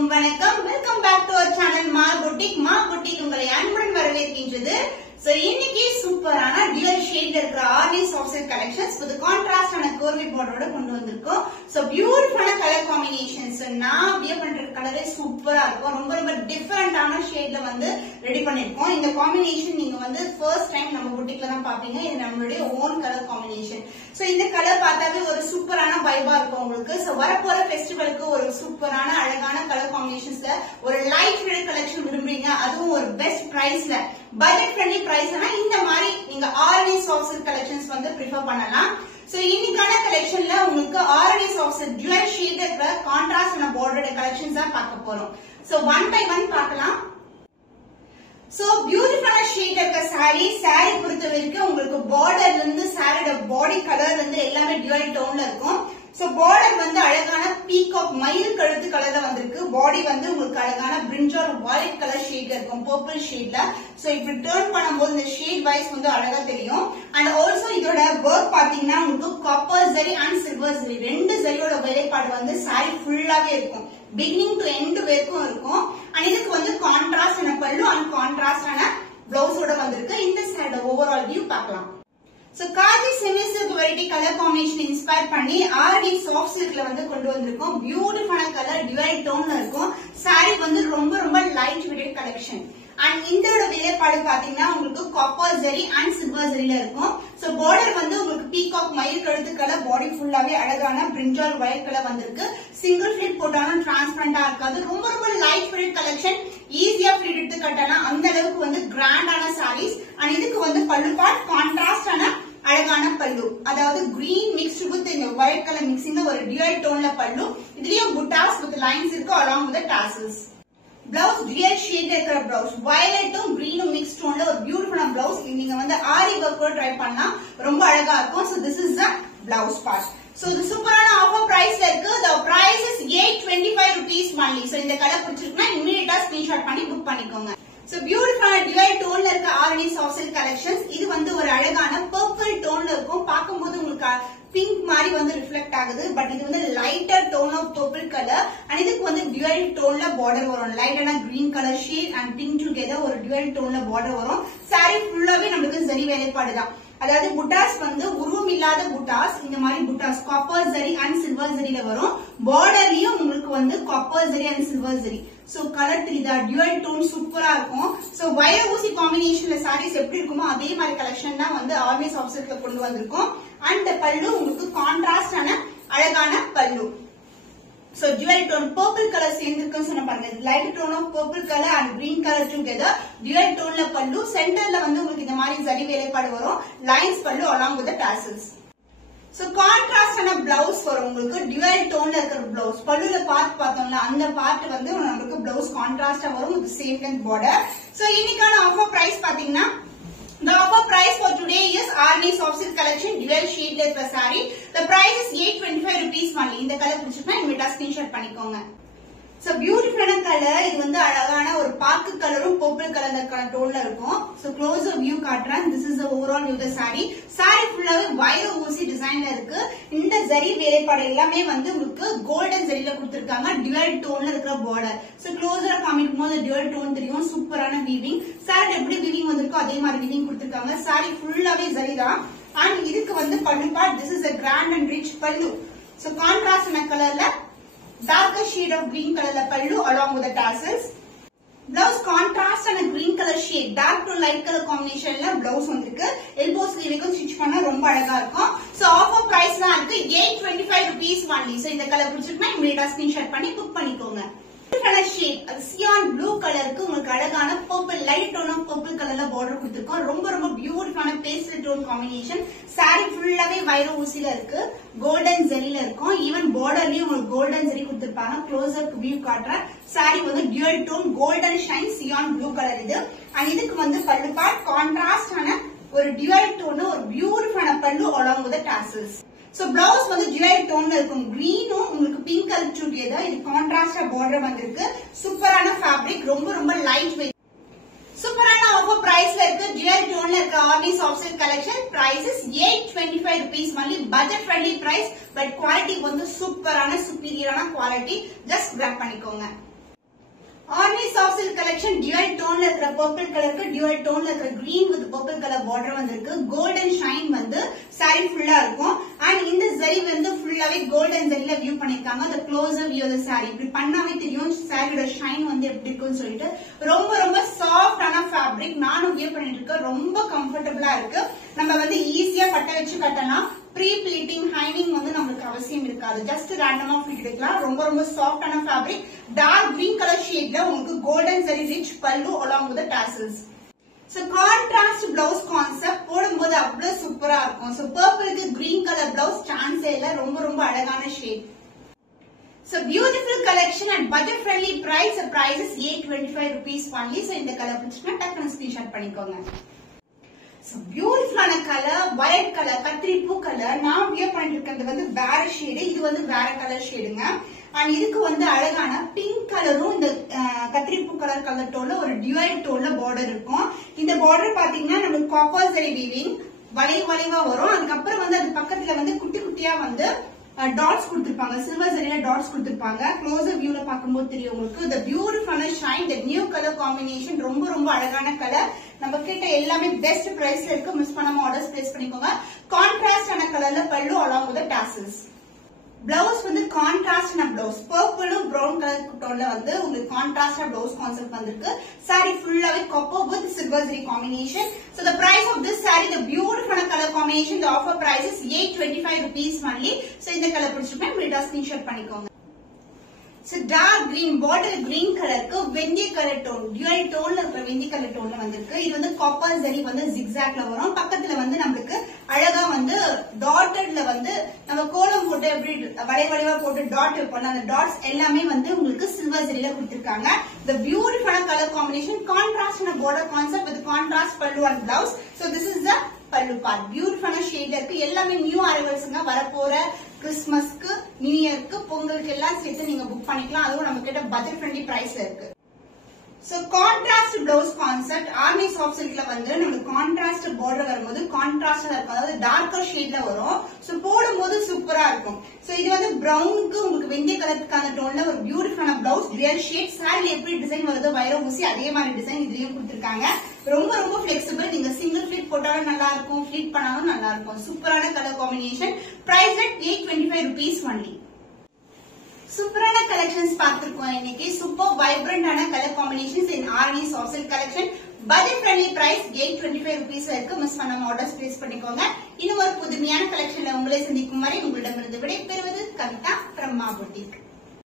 அனைவருக்கும் வணக்கம். Welcome back to our channel Maa boutique. Maa boutique உங்களை அன்புடன் வரவேற்கின்றது. சோ இன்னைக்கு சூப்பரான டியூல் ஷேட்ல இருக்கிற Aarni soft silk collections with கான்ட்ராஸ்டான கோர்வி பார்டரோட கொண்டு வந்திருக்கோம். சோ பியூட்டிஃபுல்லான கலர் காம்பினேஷன்ஸ். நான் வியர் பண்ற கலரே சூப்பரா இருக்கும். ரொம்ப ரொம்ப டிஃபரெண்டான ஷேட்ல வந்து ரெடி பண்ணிருக்கோம். இந்த காம்பினேஷன் நீங்க வந்து ஃபர்ஸ்ட் டைம் நம்ம புட்டிக்ல தான் பாப்பீங்க. இது நம்மளுடைய ஓன் கலர் காம்பினேஷன். சோ இந்த கலர் பார்த்தாவே ஒரு சூப்பரான வைபா இருக்கும் உங்களுக்கு. சோ வரப்போற ஃபெஸ்டிவலுக்கு ஒரு சூப்பரான அழகான கலர் காம்பினேஷன்ஸ்ல ஒரு லைட் ஷேட் கலெக்ஷன் விரும்புறீங்க, அதுவும் ஒரு பெஸ்ட் பிரைஸ்ல பட்ஜெட் ஃப்ரெண்ட்லி பிரைஸ்னா இந்த மாதிரி நீங்க ஆர்னி சாஃப்ட் சில்க் கலெக்ஷன்ஸ் வந்து பிரிஃபர் பண்ணலாம். சோ இன்னைக்கான கலெக்ஷன்ல உங்களுக்கு Arni soft silk dual shade இருக்கிற கான்ட்ராஸ்டான பார்டரோட கலெக்ஷன்ஸ் தான் பார்க்க போறோம். சோ ஒன் பை ஒன் பார்க்கலாம். சோ பியூட்டிஃபுல்லான ஷேட் இருக்க சாரி பொறுத்த வரைக்கும் உங்களுக்கு பார்டர்ல இருந்து சாரியோட பாடி கலர்ல இருந்து எல்லாமே டியூல் டோன்ல இருக்கும். சோ பார்டர் வந்து அழகான பீகாக் மயில் கழுத்து கலர்ல வந்திருக்கு. பாடி வந்து உங்களுக்கு அழகான பிரிஞ்சால் வயலட் கலர் ஷேட்ல இருக்கும், பர்பிள் ஷேட்ல. சோ இப்படி டர்ன் பண்ணும்போது இந்த ஷேட் வைஸ் வந்து அழகா தெரியும். அண்ட் ஆல்சோ இதோட ஒர்க் பாத்தீங்கன்னா உங்களுக்கு copper zari and silver zari ரெண்டு ஜரியோட வேலைப்பாடு வந்து சாரி ஃபுல்லாவே இருக்கும். பிகினிங் டு எண்ட் வரைக்கும் இருக்கும். அண்ட் இதுக்கு வந்து கான்ட்ராஸ்டான பல்லு அண்ட் கான்ட்ராஸ்டான பிளவுஸோட வந்திருக்கு. இந்த சைடு ஓவரால் வியூ பார்க்கலாம். So khadi semi silk variety colour combination inspire பண்ணி ஆர்டி சாஃப்ட் சில்க்ல வந்து கொண்டு வந்திருக்கோம். பியூட்டிஃபுல்லான கலர் டியூல் டோன்ல இருக்கும். சாரி வந்து ரொம்ப ரொம்ப லைட் வெயிட் கலெக்ஷன். அண்ட் இதோட வேலைப்பாடு பாத்தீங்கன்னா உங்களுக்கு காப்பர் ஜரி அண்ட் சில்வர் ஜரியில இருக்கும். சோ பார்டர் வந்து உங்களுக்கு பீகாக் மயில் கழுத்து கலர், பாடி ஃபுல்லாவே அழகான பிரிஞ்சால் வயலட் கலர் வந்திருக்கு. சிங்கிள் ஃபிளிட் போட்டாலும் டிரான்ஸ்பரண்டா இருக்காது. ரொம்ப ரொம்ப லைட் வெயிட் கலெக்ஷன். ஈஸியா ஃபிளிட் எடுத்து கட்டலாம், அந்த அளவுக்கு வந்து கிராண்டான சாரீஸ். அண்ட் இதுக்கு வந்து பல்லு பார்ட் கான்ட்ராஸ்டான அழகான பல்லு, அதாவது கிரீன் மிக்ஸ்டு வித் இந்த ஒயிட் கலர் மிக்சிங் ஒரு டியூல் டோன்ல பல்லு. இதுலயும் புட்டாஸ் வித் லைன்ஸ் இருக்கு along with tassels. Blouse dual ஷேட்ல இருக்கிற பிளவுஸ் வயலட்டும் கிரீனும் மிக்ஸ் டோன்ல ஒரு பியூட்டிஃபுல்லான பிளவுஸ். நீங்க வந்து ஆரி ஒர்க் கூட ட்ரை பண்ணலாம், ரொம்ப அழகா இருக்கும். So this is the blouse part. So இது சூப்பரான ஆஃபர் பிரைஸ்ல இருக்கு. the price is 825 rupees only. So இந்த கலர் பிடிச்சிருக்குன்னா இமிடியேட்டா ஸ்கிரீன்ஷாட் பண்ணி புக் பண்ணிக்கோங்க. சோ பியூட்டிஃபுல்லான டியூல் டோன்ல இருக்க ஆர்னி சாஃப்ட் சில்க் கலெக்ஷன்ஸ். இது வந்து ஒரு அழகான பர்பிள் டோன்ல இருக்கும். பார்க்கும்போது உங்களுக்கு பிங்க் மாதிரி வந்து ரிஃப்ளெக்ட் ஆகுது. பட் இது வந்து lighter tone of purple colour. And இதுக்கு வந்து டியூல் டோன்ல பார்டர் வரும். லைட்டான green colour shade and pink together ஒரு டியூல் டோன்ல பார்டர் வரும். சாரி ஃபுல்லாவே நமக்கு ஜரி வேலைப்பாடு தான். அதாவது புட்டாஸ் வந்து உருவம் இல்லாத புட்டாஸ். இந்த மாதிரி புட்டாஸ் காப்பர் ஜரி அண்ட் சில்வர் ஜரியில வரும். பார்டர்லயும் உங்களுக்கு வந்து copper zari and silver zari. So colour தெரியுதா? டியூல் டோன் சூப்பரா இருக்கும். சோ வயர் ஊசி காம்பினேஷன்ல சாரீஸ் எப்படி இருக்குமோ அதே மாதிரி கலெக்ஷன் தான் வந்து ஆர்னி சாஃப்ட் சில்க்ல கொண்டு வந்திருக்கோம். அண்ட் பல்லு உங்களுக்கு கான்ட்ராஸ்டான அழகான பல்லு. So dual tone purple colour சேர்ந்திருக்குன்னு சொன்ன பாருங்க. Light tone of purple colour and green colour together dual டோன்ல பல்லு. சென்டர்ல வந்து உங்களுக்கு இந்த மாதிரி ஜரி வேலைப்பாடு வரும். லைன்ஸ் பல்லு அலாங் வித் டாசல்ஸ். சோ கான்ட்ராஸ்டான பிளவுஸ் வரும் உங்களுக்கு. டியூல் டோன்ல இருக்கிற பிளவுஸ் பல்லுல பார்ட் பார்த்தோம்ல, அந்த பார்ட் வந்து நமக்கு பிளவுஸ் கான்ட்ராஸ்டா வரும் with same length border. So இன்னைக்கான ஆஃபர் பிரைஸ் பாத்தீங்கன்னா the offer price for today is Arni soft silk collection dual shade saree. The price is 825 rupees only. இந்த கலர் பிடிச்சிருந்தா இமிடியேட்டா ஸ்கிரீன்ஷாட் பண்ணிக்கோங்க. சோ பியூட்டிஃபுல்லான கலர். இது வந்து அழகான ஒரு பாக்கு கலரும் பர்பிள் கலர் டோன்ல இருக்கும். சோ க்ளோஸர் வியூ காட்டுறேன். This is the overall view the sorry. Sorry ஃபுல்லாவே வயர் ஊசி டிசைன்ல இருக்கு. இந்த ஜரி வேலைப்பாடு எல்லாமே வந்து உங்களுக்கு கோல்டன் ஜரியில கொடுத்திருக்காங்க. டியூல் டோன்ல இருக்கிற பார்டர். சோ க்ளோஸரா காமிக்கும் போது டியூல் டோன் தெரியும். சூப்பரான வீவிங். சாரி எப்படி வீவிங் வந்திருக்கோ அதே மாதிரி வீவிங் கொடுத்திருக்காங்க. சாரி ஃபுல்லாவே ஜரி தான். அண்ட் இதுக்கு வந்து பல்லு part. This is a grand and rich பல்லு. சோ கான்ட்ராஸ்டான கலர்ல darker shade of green color la pallu along with the tassels. Blouse contrast and a green color shade, dark to light color combination la blouse vandirukku. Elbow sleeve ku stitch panna romba alaga irukum. So offer price la irukku 825 rupees only. So indha color pidichirukna immediate screenshot panni book pannikonga. Colour shade அது cyan blue கலருக்கு உங்களுக்கு அழகான purple light tone of purple கலர்ல border கொடுத்திருக்கோம். ரொம்ப ரொம்ப பியூட்டிஃபுல்லான pastel tone combination. Sorry ஃபுல்லாவே வைர ஊசில இருக்கு. கோல்டன் ஜரியில இருக்கும். ஈவன் பார்டர்லயும் உங்களுக்கு கோல்டன் ஜரி கொடுத்திருப்பாங்க. க்ளோஸ் அப் வியூ காட்டுறேன். சாரி வந்து dual tone golden shine cyan blue colour இது. அண்ட் இதுக்கு வந்து பல்லு பார்ட் கான்ட்ராஸ்டான ஒரு டியூல் டோன் ஒரு பியூட்டிஃபுல்லான பல்லு along with tassels. So blouse வந்து டியூல் டோன்ல இருக்கும். கிரீனும் உங்களுக்கு பிங்க் கலர் டுகெதர். இது கான்ட்ராஸ்டா பார்டர் வந்திருக்கு. சூப்பரான ஃபேப்ரிக். ரொம்ப ரொம்ப லைட் வெயிட். சூப்பரான ஆஃபர் பிரைஸ்ல இருக்கு. டியூல் டோன்ல இருக்க Aarni soft silk collection. Price is 825 rupees only. Budget friendly price. But quality வந்து சூப்பரான சுப்பீரியரான குவாலிட்டி. ஜஸ்ட் கிராப் பண்ணிக்கோங்க. Aarni soft silk collection dual டோன்ல இருக்கிற பர்பிள் கலருக்கு டியூயல் டோன்ல இருக்கிற green with purple colour border வந்திருக்கு. கோல்டன் ஷைன் வந்து சாரி ஃபுல்லா இருக்கும். அண்ட் இந்த ஜரி வந்து ஃபுல்லாவே கோல்டன் ஜரியில வியூ பண்ணிருக்காங்க. அந்த க்ளோஸர் வியூ ஆஃப் சாரி இப்படி பண்ணாவே தெரியும் சாரியோட ஷைன் வந்து எப்படி இருக்குன்னு சொல்லிட்டு. ரொம்ப ரொம்ப சாஃப்டான ஃபேப்ரிக். நானும் வியூ பண்ணிட்டு இருக்கேன். ரொம்ப கம்ஃபர்டபுளா இருக்கு. நம்ம வந்து ஈஸியா பட்ட வச்சு கட்டலாம். ப்ரீ பிளீட்டிங் ஹைனிங் வந்து நமக்கு அவசியம் இருக்காது. ஜஸ்ட் ரேண்டமா ஃபிட் எடுக்கலாம். ரொம்ப ரொம்ப சாஃப்டான ஃபேப்ரிக். டார்க் கிரீன் கலர் ஷேட்ல உங்களுக்கு கோல்டன் ஜரி ரிச் பல்லு along with the tassels. So contrast blouse concept போடும்போது அவ்வளவு சூப்பரா இருக்கும். So purpleக்கு green color blouse chance இல்ல. ரொம்ப ரொம்ப அழகான shade. So beautiful collection and budget friendly price. The price is 825 rupees only. So இந்த கலர் பிடிச்சினா டக்குனு ஸ்கிரீன்ஷாட் பண்ணிக்கோங்க. So beautiful color, white color, கத்திரிப்பூ கலர். நான் வியர் பண்ணிட்டு இருக்கிறது வந்து வேற ஷேடு. இது வந்து வேற கலர் ஷேடுங்க. அண்ட் இதுக்கு வந்து அழகான பிங்க் கலரும் இந்த கத்திரிப்பூ கலர் கலர் டோன்ல ஒரு டியூயல் டோன்ல பார்டர் இருக்கும். இந்த பார்டர் பாத்தீங்கன்னா நமக்கு காப்பர் ஜரி வீவிங் வளைவா வரும். அதுக்கப்புறம் வந்து அது பக்கத்துல வந்து குட்டி குட்டியா வந்து டாட்ஸ் கொடுத்திருப்பாங்க. சில்வர் ஜரியில டாட்ஸ் கொடுத்திருப்பாங்க. க்ளோசர் வியூல பாக்கும்போது தெரியும் உங்களுக்கு. இந்த பியூட்டிஃபுல்லான ஷைன், இந்த நியூ கலர் காம்பினேஷன் ரொம்ப ரொம்ப அழகான கலர். நம்ம கிட்ட எல்லாமே பெஸ்ட் பிரைஸ்ல இருக்கு. மிஸ் பண்ணாம ஆர்டர்ஸ் பிளேஸ் பண்ணிக்கோங்க. கான்ட்ராஸ்டான கலர்ல பல்லு along with the tassels. Blouse வந்து கான்ட்ராஸ்டான பிளவுஸ். பர்பிளும் பிரவுன் கலர் டோன்ல வந்து உங்களுக்கு கான்ட்ராஸ்டா பிளவுஸ் கான்செப்ட் வந்திருக்கு. சாரி ஃபுல்லாவே copper with silver zari combination. So the price of this saree, the beautiful color combination, the offer price is 825 rupees only. So இந்த colour பிடிச்சிருக்கேன். இப்படி screenshot பண்ணிக்கோங்க. So dark green border green கலருக்கு வெந்தி colour tone dual டோன்ல இருக்கிற வெந்தி colour டோன்ல வந்திருக்கு. இது வந்து copper zari வந்து ஜிக்ஸாக்ல வரும். பக்கத்துல வந்து நமக்கு அழகா வந்து டாட்டட்ல வந்து நம்ம கோலம் போட்டு எப்படி வளைவா போட்டு டாட் வைப்போம். அந்த டாட்ஸ் எல்லாமே வந்து உங்களுக்கு சில்வர் ஜரியில கொடுத்திருக்காங்க. The beautiful color combination, contrast in a border concept with contrast pallu and blouse. So this is the pallu part. Beautiful shade இருக்கு. எல்லாமே நியூ அரைவல்ஸ்ங்க. வரப்போற கிறிஸ்மஸ்க்கு நியூ இயர்க்கு பொங்கலுக்கு எல்லாம் சேர்த்து நீங்க புக் பண்ணிக்கலாம். அதுவும் நம்ம கிட்ட பட்ஜெட் ஃப்ரெண்ட்லி பிரைஸ்ல இருக்கு. So contrast blouse concept Aarni soft சில்க்ல வந்து நமக்கு கான்ட்ராஸ்ட் பார்டர் வரும்போது கான்ட்ராஸ்டா இருக்கும். அதாவது டார்க்கர் ஷேட்ல வரும். சோ போடும்போது சூப்பரா இருக்கும். சோ இது வந்து பிரவுனுக்கு உங்களுக்கு வெந்தய கலருக்கான டோன்ல ஒரு பியூட்டிஃபுல்லான பிளவுஸ் ரியல் ஷேட். சாரில எப்படி டிசைன் வருதோ வைர ஊசி அதே மாதிரி டிசைன் இதுலயும் கொடுத்திருக்காங்க. ரொம்ப ரொம்ப ஃபிளெக்சிபிள். நீங்க சிங்கிள் ஃபிளிட் போட்டாலும் நல்லா இருக்கும், ஃபிளிட் பண்ணாலும் நல்லா இருக்கும். சூப்பரான colour combination. Price at 825 rupees only. சூப்பரான கலெக்ஷன்ஸ் பார்த்திருக்கோம் இன்னைக்கு. சூப்பர் வைப்ரண்டான colour combinations in Aarni soft silk collection. Budget friendly price 825 rupees வரைக்கும். மிஸ் பண்ணாம ஆர்டர்ஸ் பிளேஸ் பண்ணிக்கோங்க. இன்னும் ஒரு புதுமையான கலெக்ஷன்ல உங்களை சந்திக்கும் வரை உங்களிடமிருந்து விடைபெறுவது கவிதா from Ma Boutique.